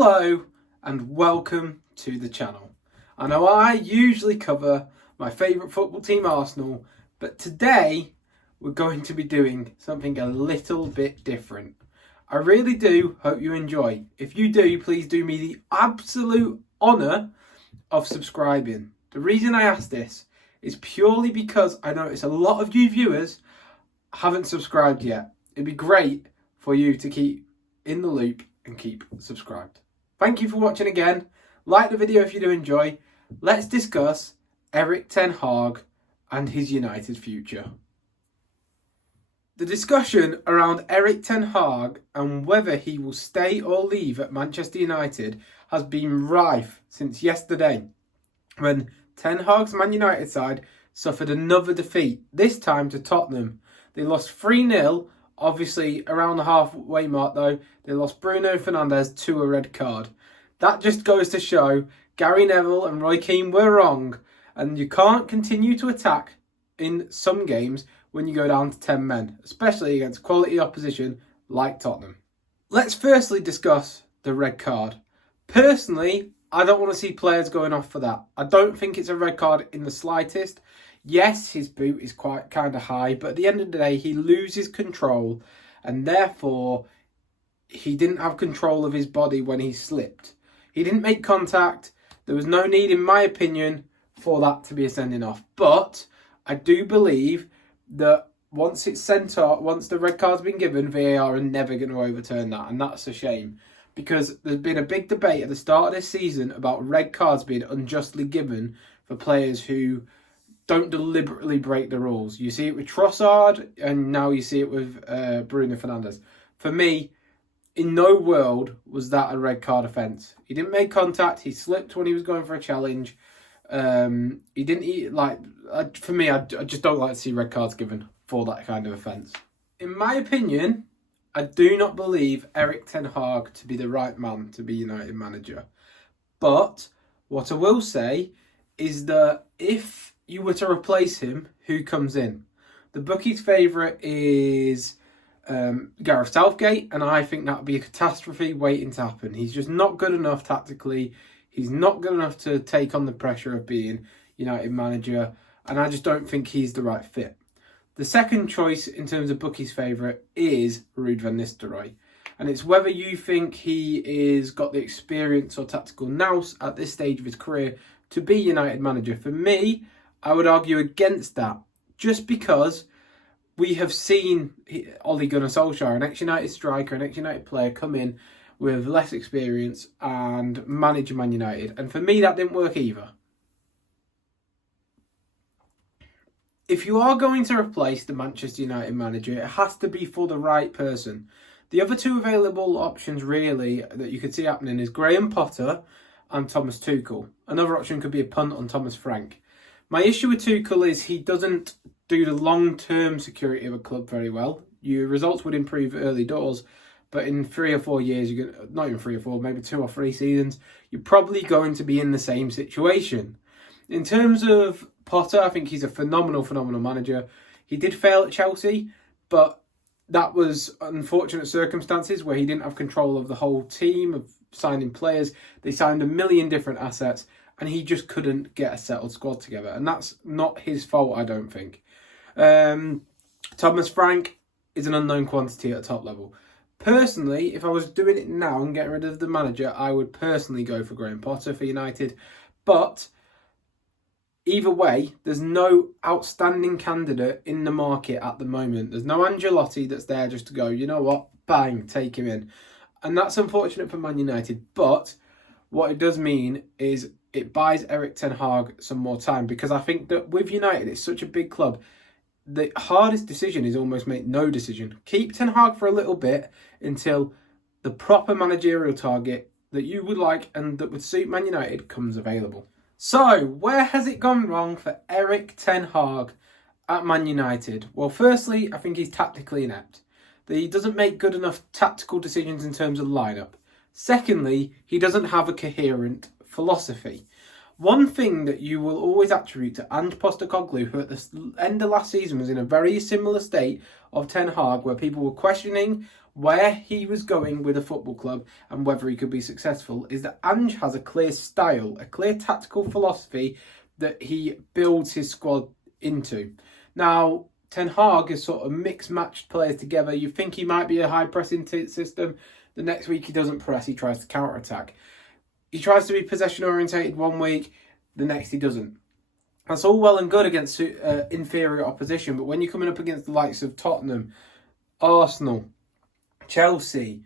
Hello and welcome to the channel. I know I usually cover my favourite football team Arsenal, but today we're going to be doing something a little bit different. I really do hope you enjoy. If you do, please do me the absolute honour of subscribing. The reason I ask this is purely because I notice a lot of you viewers haven't subscribed yet. It'd be great for you to keep in the loop and keep subscribed. Thank you for watching again. Like the video if you do enjoy. Let's discuss Eric Ten Hag and his United future. The discussion around Eric Ten Hag and whether he will stay or leave at Manchester United has been rife since yesterday, when Ten Hag's Man United side suffered another defeat, this time to Tottenham. They lost 3-0. Obviously, around the halfway mark though, they lost Bruno Fernandes to a red card. That just goes to show Gary Neville and Roy Keane were wrong, and you can't continue to attack in some games when you go down to 10 men, especially against quality opposition like Tottenham. Let's firstly discuss the red card. Personally, I don't want to see players going off for that. I don't think it's a red card in the slightest. Yes, his boot is quite kind of high, but at the end of the day, he loses control, and therefore he didn't have control of his body when he slipped. He didn't make contact. There was no need, in my opinion, for that to be a sending off. But I do believe that once it's sent off, once the red card's been given, VAR are never going to overturn that, and that's a shame. Because there's been a big debate at the start of this season about red cards being unjustly given for players who don't deliberately break the rules. You see it with Trossard, and now you see it with Bruno Fernandes. For me, in no world was that a red card offence. He didn't make contact. He slipped when he was going for a challenge. He didn't eat, for me, I just don't like to see red cards given for that kind of offence. In my opinion, I do not believe Eric Ten Hag to be the right man to be United manager. But what I will say is that if you were to replace him, who comes in? The bookies' favourite is Gareth Southgate, and I think that would be a catastrophe waiting to happen. He's just not good enough tactically. He's not good enough to take on the pressure of being United manager, and I just don't think he's the right fit. The second choice in terms of bookies' favourite is Ruud van Nistelrooy, and it's whether you think he is got the experience or tactical nous at this stage of his career to be United manager. For me, I would argue against that, just because we have seen Ole Gunnar Solskjaer, an ex-United striker, an ex-United player, come in with less experience and manage Man United. And for me, that didn't work either. If you are going to replace the Manchester United manager, it has to be for the right person. The other two available options, really, that you could see happening is Graham Potter and Thomas Tuchel. Another option could be a punt on Thomas Frank. My issue with Tuchel is he doesn't do the long-term security of a club very well. Your results would improve early doors, but in 3 or 4 years, not even 3 or 4, maybe 2 or 3 seasons, you're probably going to be in the same situation. In terms of Potter, I think he's a phenomenal manager. He did fail at Chelsea, but that was unfortunate circumstances where he didn't have control of the whole team, of signing players. They signed a million different assets, and he just couldn't get a settled squad together. And that's not his fault, I don't think. Thomas Frank is an unknown quantity at the top level. Personally, if I was doing it now and getting rid of the manager, I would personally go for Graham Potter for United. But either way, there's no outstanding candidate in the market at the moment. There's no Ancelotti that's there just to go, you know what, bang, take him in. And that's unfortunate for Man United. But what it does mean is it buys Eric Ten Hag some more time, because I think that with United, it's such a big club. The hardest decision is almost make no decision. Keep Ten Hag for a little bit until the proper managerial target that you would like and that would suit Man United comes available. So, where has it gone wrong for Eric Ten Hag at Man United? Well, firstly, I think he's tactically inept. He doesn't make good enough tactical decisions in terms of lineup. Secondly, he doesn't have a coherent philosophy. One thing that you will always attribute to Ange Postecoglou, who at the end of last season was in a very similar state of Ten Hag, where people were questioning where he was going with a football club and whether he could be successful is that Ange has a clear style, a clear tactical philosophy that he builds his squad into. Now, Ten Hag is sort of mixed-matched players together. You think he might be a high-pressing system. The next week he doesn't press, he tries to counter-attack. He tries to be possession-orientated one week, the next he doesn't. That's all well and good against inferior opposition, but when you're coming up against the likes of Tottenham, Arsenal, Chelsea,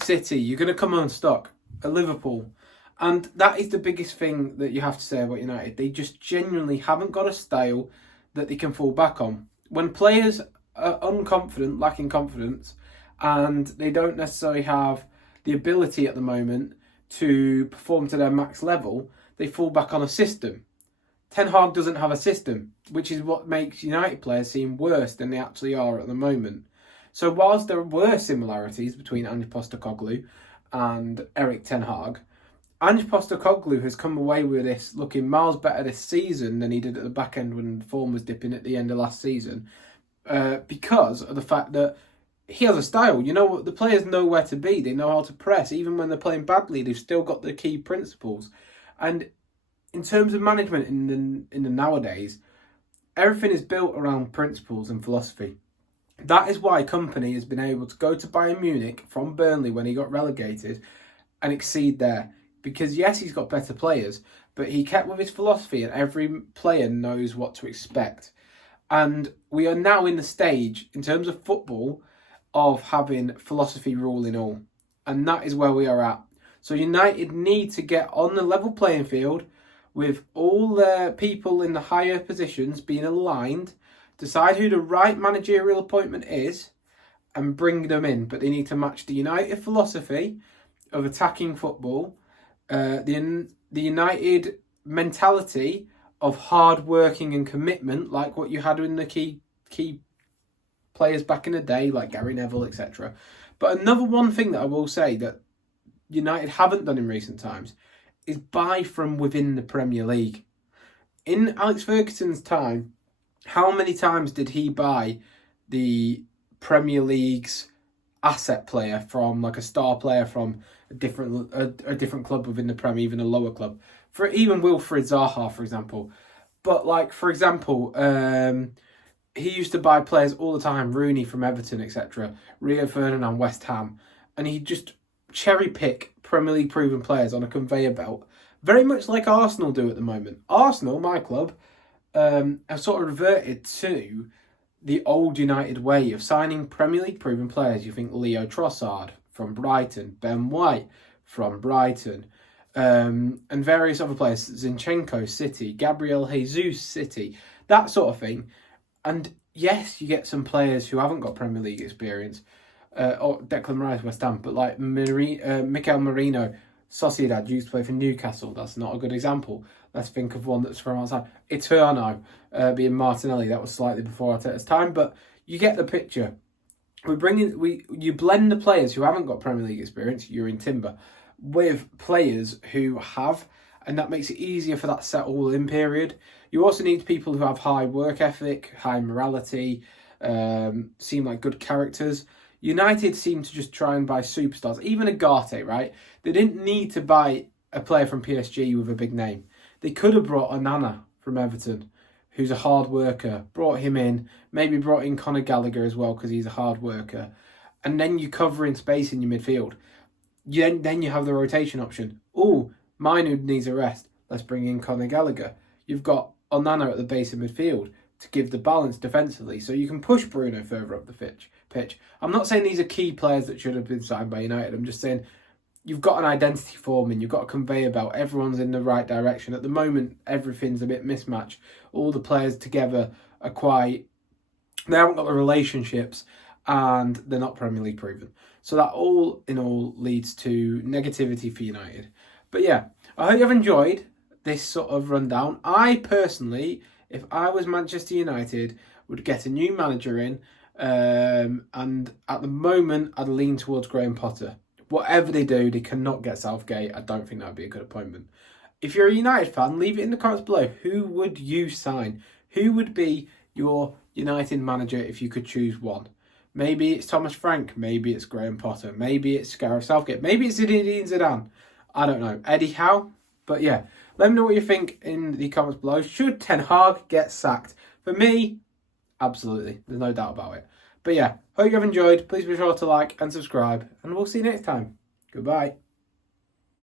City, you're going to come unstuck. Liverpool. And that is the biggest thing that you have to say about United. They just genuinely haven't got a style that they can fall back on. When players are unconfident, lacking confidence, and they don't necessarily have the ability at the moment to perform to their max level, they fall back on a system. Ten Hag doesn't have a system, which is what makes United players seem worse than they actually are at the moment. So whilst there were similarities between Ange Postecoglou and Eric Ten Hag, Ange Postecoglou has come away with this looking miles better this season than he did at the back end when form was dipping at the end of last season, because of the fact that he has a style. You know, the players know where to be. They know how to press. Even when they're playing badly, they've still got the key principles. And in terms of management in the nowadays, everything is built around principles and philosophy. That is why Kompany has been able to go to Bayern Munich from Burnley when he got relegated and exceed there. Because yes, he's got better players, but he kept with his philosophy and every player knows what to expect. And we are now in the stage, in terms of football, of having philosophy ruling all. And that is where we are at. So United need to get on the level playing field with all the people in the higher positions being aligned, decide who the right managerial appointment is, and bring them in. But they need to match the United philosophy of attacking football, the United mentality of hard working and commitment, like what you had in the key players back in the day, like Gary Neville, etc. But another one thing that I will say that United haven't done in recent times is buy from within the Premier League. In Alex Ferguson's time, how many times did he buy the Premier League's asset player from, like a star player from a different club within the Premier, even a lower club? For even Wilfried Zaha, for example. But like, for example, he used to buy players all the time, Rooney from Everton, etc., Rio Ferdinand, West Ham, and he'd just cherry pick Premier League proven players on a conveyor belt, very much like Arsenal do at the moment. Arsenal, my club, have sort of reverted to the old United way of signing Premier League proven players. You think Leo Trossard from Brighton, Ben White from Brighton, and various other players, Zinchenko, City, Gabriel Jesus, City, that sort of thing. And yes, you get some players who haven't got Premier League experience, or Declan Rice, West Ham, but like Mikel Merino, Sociedad, used to play for Newcastle. That's not a good example. Let's think of one that's from outside. Eterno, being Martinelli. That was slightly before Arteta's time, but you get the picture. You blend the players who haven't got Premier League experience, you're in timber, with players who have, and that makes it easier for that settle-in period. You also need people who have high work ethic, high morality, seem like good characters. United seem to just try and buy superstars. Even Agate, right? They didn't need to buy a player from PSG with a big name. They could have brought Onana from Everton, who's a hard worker, brought him in, maybe brought in Conor Gallagher as well because he's a hard worker. And then you cover in space in your midfield. Then you have the rotation option. Oh, Mainu needs a rest. Let's bring in Conor Gallagher. You've got Onana at the base of midfield to give the balance defensively, so you can push Bruno further up the pitch. I'm not saying these are key players that should have been signed by United. I'm just saying you've got an identity forming, you've got a conveyor belt, everyone's in the right direction. At the moment, everything's a bit mismatched. All the players together are they haven't got the relationships and they're not Premier League proven. So that all in all leads to negativity for United. But yeah, I hope you've enjoyed this sort of rundown. I personally, if I was Manchester United, would get a new manager in, and at the moment I'd lean towards Graham Potter. Whatever they do, they cannot get Southgate. I don't think that would be a good appointment. If you're a United fan, leave it in the comments below. Who would you sign? Who would be your United manager if you could choose one? Maybe it's Thomas Frank. Maybe it's Graham Potter. Maybe it's Gareth Southgate. Maybe it's Zinedine Zidane. I don't know. Eddie Howe. But yeah, let me know what you think in the comments below. Should Ten Hag get sacked? For me, absolutely. There's no doubt about it. But yeah, hope you have enjoyed. Please be sure to like and subscribe. And we'll see you next time. Goodbye.